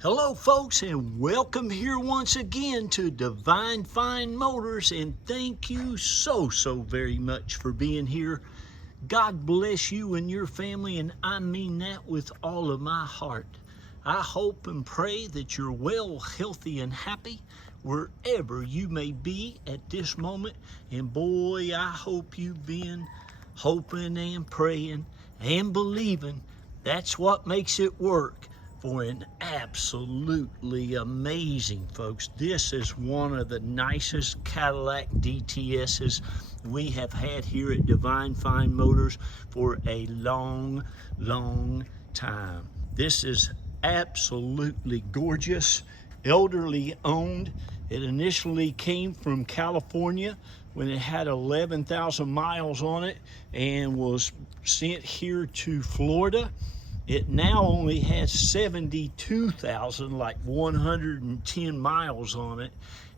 Hello folks, and welcome here once again to Divine Fine Motors, and thank you so very much for being here. God bless you and your family, and I mean that with all of my heart. I hope and pray that you're well, healthy, and happy wherever you may be at this moment. And boy, I hope you've been hoping and praying and believing. That's what makes it work. For an absolutely amazing, folks. This is one of the nicest Cadillac DTSs we have had here at Divine Fine Motors for a long time. This is absolutely gorgeous, elderly owned. It initially came from California when it had 11,000 miles on it and was sent here to Florida. It now only has 72,000, like 110 miles on it.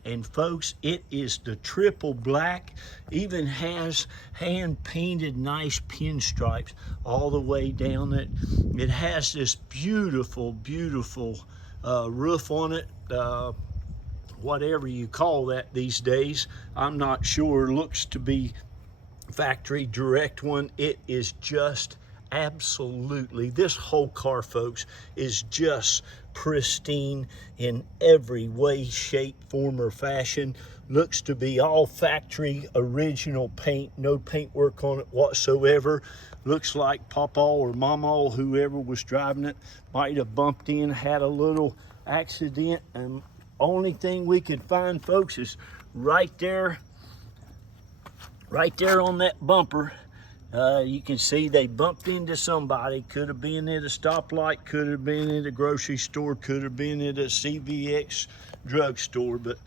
And folks, it is the triple black, even has hand painted nice pinstripes all the way down it. It has this beautiful roof on it, whatever you call that these days. I'm not sure. Looks to be factory direct one. It is just absolutely, this whole car, folks, is just pristine in every way, shape, form, or fashion. Looks to be all factory original paint, no paint work on it whatsoever. Looks like Papa or Mama or whoever was driving it might have bumped in, had a little accident, and only thing we could find, folks, is right there on that bumper. You can see they bumped into somebody. Could have been at a stoplight, could have been at a grocery store, could have been at a CVX drugstore, but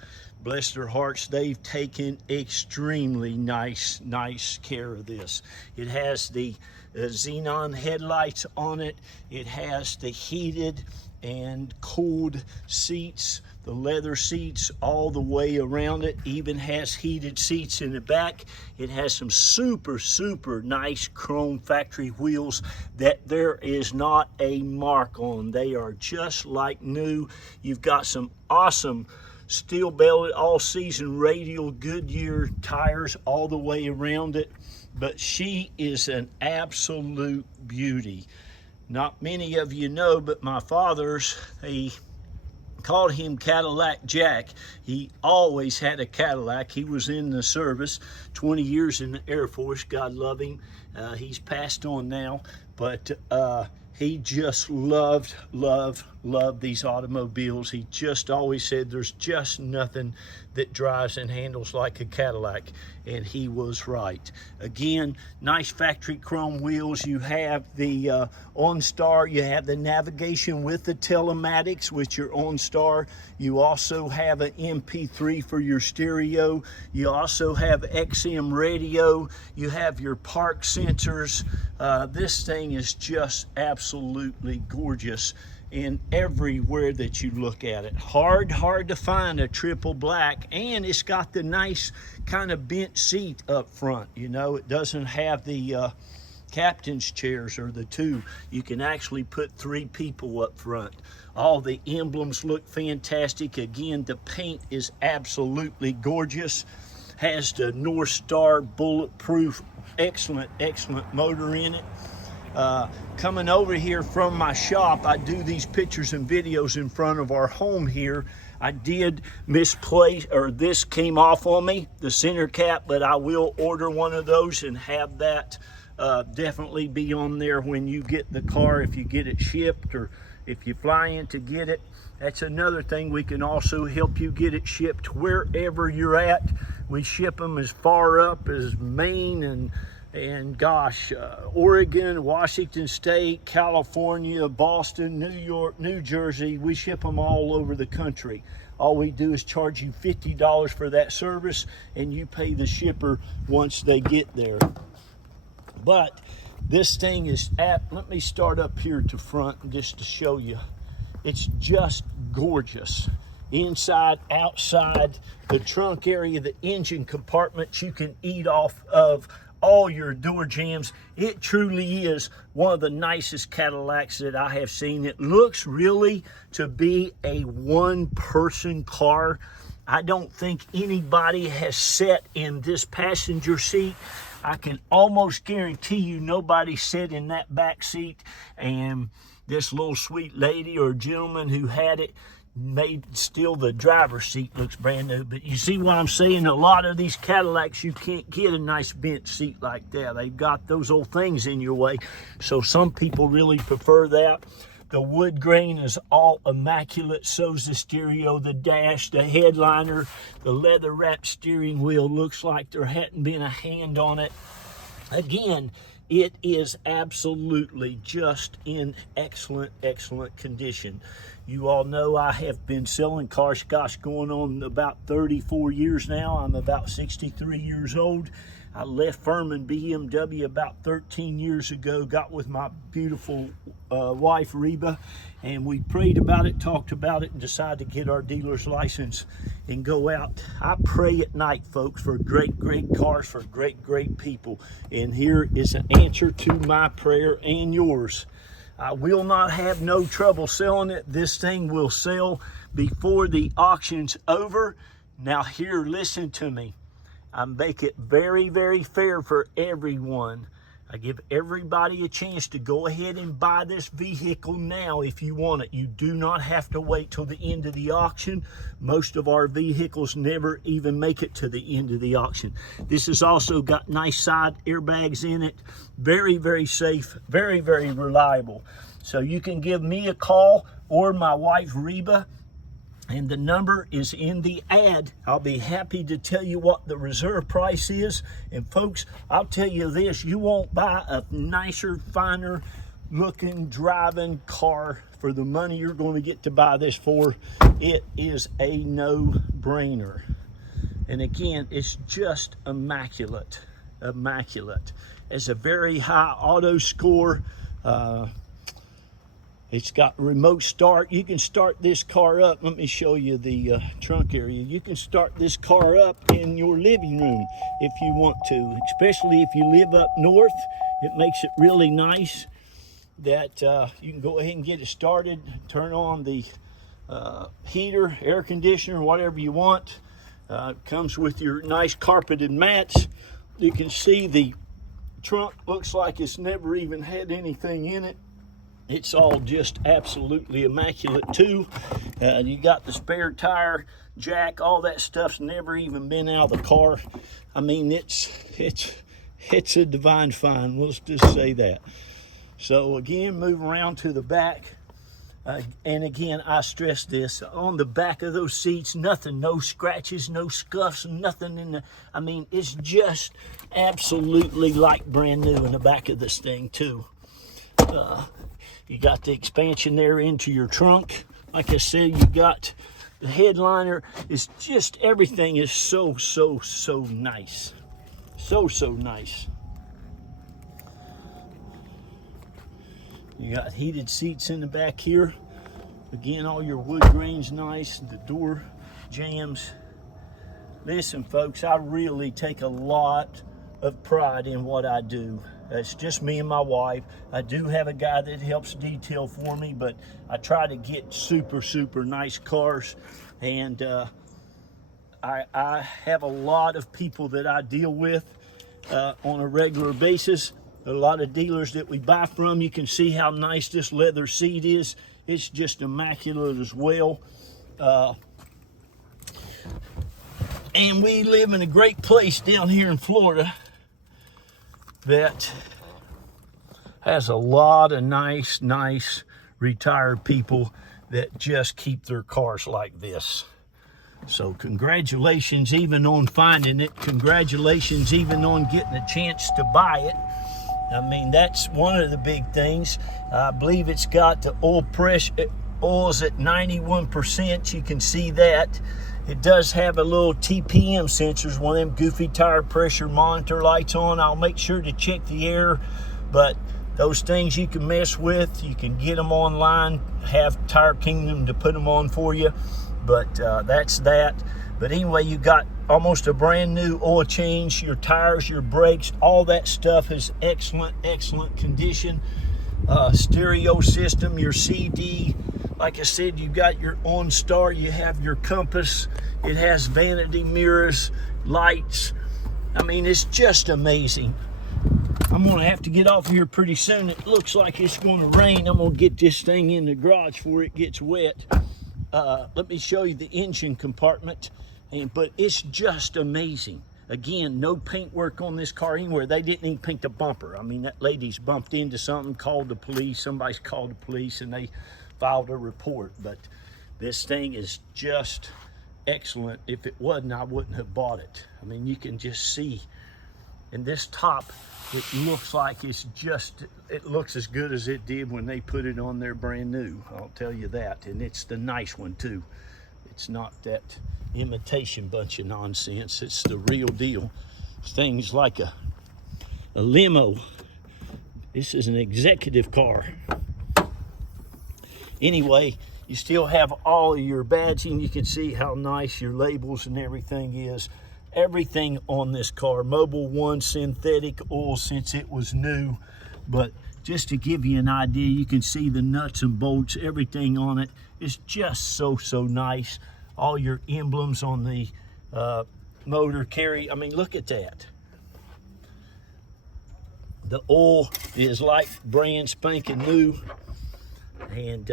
bless their hearts, they've taken extremely nice care of this. It has the xenon headlights on it. It has the heated and cooled seats, the leather seats all the way around it. Even has heated seats in the back. It has some super nice chrome factory wheels that there is not a mark on. They are just like new. You've got some awesome steel belted all season radial Goodyear tires all the way around it. But she is an absolute beauty. Not many of you know, but my father's, he called him Cadillac Jack. He always had a Cadillac. He was in the service, 20 years in the Air Force. God love him. He's passed on now, but he just loved these automobiles. He just always said there's just nothing that drives and handles like a Cadillac, and he was right. Again, nice factory chrome wheels. You have the OnStar. You have the navigation with the telematics with your OnStar. You also have an MP3 for your stereo. You also have XM radio. You have your park sensors. This thing is just absolutely gorgeous in everywhere that you look at it. Hard to find a triple black, and it's got the nice kind of bent seat up front. You know, it doesn't have the captain's chairs or the two. You can actually put 3 people up front. All the emblems look fantastic. Again, the paint is absolutely gorgeous. Has the North Star bulletproof, excellent motor in it. Coming over here from my shop, I do these pictures and videos in front of our home here. I did misplace, or this came off on me, the center cap, but I will order one of those and have that definitely be on there when you get the car, if you get it shipped or if you fly in to get it. That's another thing. We can also help you get it shipped wherever you're at. We ship them as far up as Maine and gosh, Oregon, Washington State, California, Boston, New York, New Jersey. We ship them all over the country. All we do is charge you $50 for that service, and you pay the shipper once they get there. But this thing is let me start up here to front just to show you. It's just gorgeous. Inside, outside, the trunk area, the engine compartment, you can eat off of all your door jambs. It truly is one of the nicest Cadillacs that I have seen. It looks really to be a one-person car. I don't think anybody has sat in this passenger seat. I can almost guarantee you nobody sat in that back seat, and this little sweet lady or gentleman who had it made still the driver's seat looks brand new. But you see what I'm saying? A lot of these Cadillacs, you can't get a nice bench seat like that. They've got those old things in your way. So some people really prefer that. The wood grain is all immaculate. So's the stereo, the dash, the headliner, the leather wrapped steering wheel. Looks like there hadn't been a hand on it. Again, it is absolutely just in excellent, excellent condition. You all know I have been selling cars, gosh, going on about 34 years now. I'm about 63 years old. I left Furman BMW about 13 years ago, got with my beautiful wife, Reba, and we prayed about it, talked about it, and decided to get our dealer's license and go out. I pray at night, folks, for great, great cars, for great, great people. And here is an answer to my prayer and yours. I will not have no trouble selling it. This thing will sell before the auction's over. Now here, listen to me. I make it very, very fair for everyone. I give everybody a chance to go ahead and buy this vehicle now if you want it. You do not have to wait till the end of the auction. Most of our vehicles never even make it to the end of the auction. This has also got nice side airbags in it. Very, very safe, very, very reliable. So you can give me a call or my wife, Reba, and the number is in the ad. I'll be happy to tell you what the reserve price is. And folks, I'll tell you this, you won't buy a nicer, finer looking, driving car for the money you're going to get to buy this for. It is a no-brainer. And again, it's just immaculate, immaculate. It's a very high auto score. It's got remote start. You can start this car up. Let me show you the trunk area. You can start this car up in your living room if you want to, especially if you live up north. It makes it really nice that you can go ahead and get it started, turn on the heater, air conditioner, whatever you want. It comes with your nice carpeted mats. You can see the trunk looks like it's never even had anything in it. It's all just absolutely immaculate too. You got the spare tire, jack, all that stuff's never even been out of the car. I mean, it's a divine find. Let's just say that. So again, move around to the back. And again, I stress this, on the back of those seats, nothing, no scratches, no scuffs, nothing in the, I mean, it's just absolutely like brand new in the back of this thing too. You got the expansion there into your trunk. Like I said, you got the headliner. It's just, everything is so, so, so nice. So, so nice. You got heated seats in the back here. Again, all your wood grain's nice. The door jambs. Listen, folks, I really take a lot of pride in what I do. It's just me and my wife. I do have a guy that helps detail for me, but I try to get super, super nice cars. And I have a lot of people that I deal with on a regular basis. A lot of dealers that we buy from. You can see how nice this leather seat is. It's just immaculate as well. And we live in a great place down here in Florida that has a lot of nice retired people that just keep their cars like this. So congratulations even on finding it. Congratulations even on getting a chance to buy it. I mean, that's one of the big things. I believe it's got the oil pressure. Oil's at 91%. You can see that. It does have a little TPM sensors, one of them goofy tire pressure monitor lights on. I'll make sure to check the air, but those things you can mess with. You can get them online, have Tire Kingdom to put them on for you, but that's that. But anyway, you got almost a brand new oil change. Your tires, your brakes, all that stuff is excellent condition. Stereo system, your CD, like I said, you got your OnStar, you have your compass, it has vanity mirrors, lights. I mean, it's just amazing. I'm gonna have to get off here pretty soon. It looks like it's gonna rain. I'm gonna get this thing in the garage before it gets wet. Let me show you the engine compartment. But it's just amazing. Again, no paint work on this car anywhere. They didn't even paint the bumper. I mean, that lady's bumped into something, called the police. Somebody's called the police and they filed a report. But this thing is just excellent. If it wasn't, I wouldn't have bought it. I mean, you can just see. And this top, it looks like it looks as good as it did when they put it on there brand new. I'll tell you that. And it's the nice one too. It's not that imitation bunch of nonsense. It's the real deal. Things like a limo. This is an executive car. Anyway, you still have all of your badging. You can see how nice your labels and everything is. Everything on this car. Mobil 1 synthetic oil since it was new. But just to give you an idea, you can see the nuts and bolts, everything on it. It's just so nice. All your emblems on the motor carry. I mean, look at that. The oil is like brand spanking new. And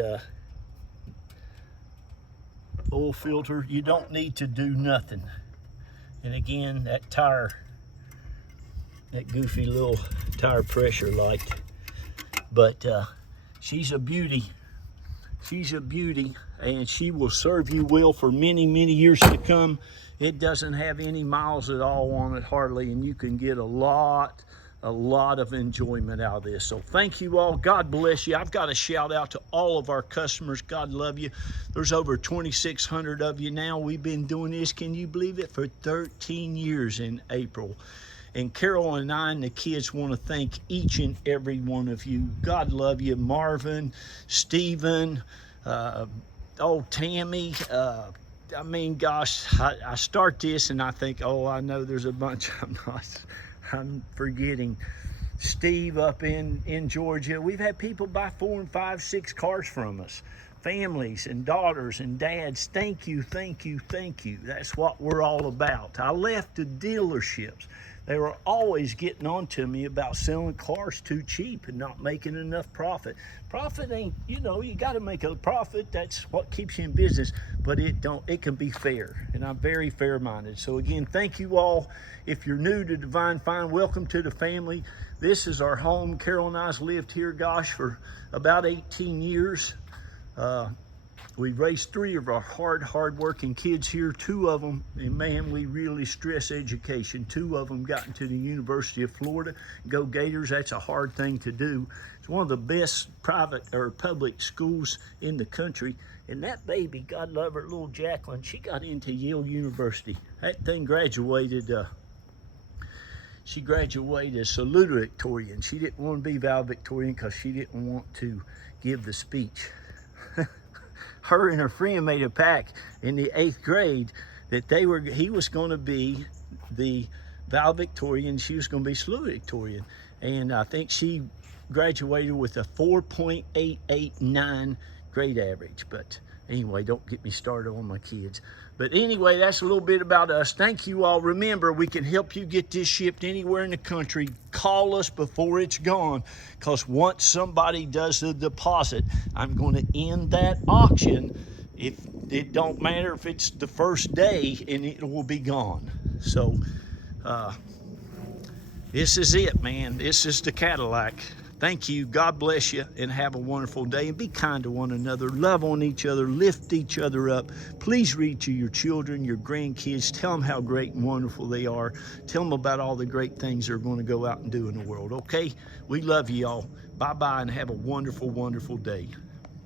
oil filter, you don't need to do nothing. And again, that tire, that goofy little tire pressure light. But she's a beauty. She's a beauty, and she will serve you well for many years to come. It doesn't have any miles at all on it, hardly, and you can get a lot of enjoyment out of this. So thank you all. God bless you. I've got a shout out to all of our customers. God love you. There's over 2,600 of you now. We've been doing this, can you believe it, for 13 years in April. And Carol and I and the kids want to thank each and every one of you. God love you. Marvin, Stephen, Tammy. I mean, gosh, I start this and I think, oh, I know there's a bunch I'm forgetting. Steve up in Georgia. We've had people buy 4 and 5, 6 cars from us. Families and daughters and dads, thank you. That's what we're all about. I left the dealerships. They were always getting on to me about selling cars too cheap and not making enough profit. Profit ain't, you got to make a profit. That's what keeps you in business, but it can be fair, and I'm very fair-minded. So again, thank you all. If you're new to Divine Fine, welcome to the family. This is our home. Carol and I's lived here, gosh, for about 18 years. We've raised 3 of our hard-working kids here. 2 of them, and man, we really stress education. 2 of them got into the University of Florida. Go Gators, that's a hard thing to do. It's one of the best private or public schools in the country. And that baby, God love her, little Jacqueline, she got into Yale University. That thing graduated, she graduated as salutatorian. She didn't want to be valedictorian because she didn't want to give the speech. Her and her friend made a pact in the 8th grade that he was going to be the valedictorian, she was going to be salutatorian. And I think she graduated with a 4.889 grade average. But anyway, don't get me started on my kids. But anyway, that's a little bit about us. Thank you all. Remember, we can help you get this shipped anywhere in the country. Call us before it's gone, because once somebody does the deposit, I'm going to end that auction. If it don't matter if it's the first day, and it will be gone. So this is it, man. This is the Cadillac. Thank you. God bless you, and have a wonderful day. And be kind to one another. Love on each other. Lift each other up. Please read to your children, your grandkids. Tell them how great and wonderful they are. Tell them about all the great things they're going to go out and do in the world, okay? We love you all. Bye-bye, and have a wonderful, wonderful day.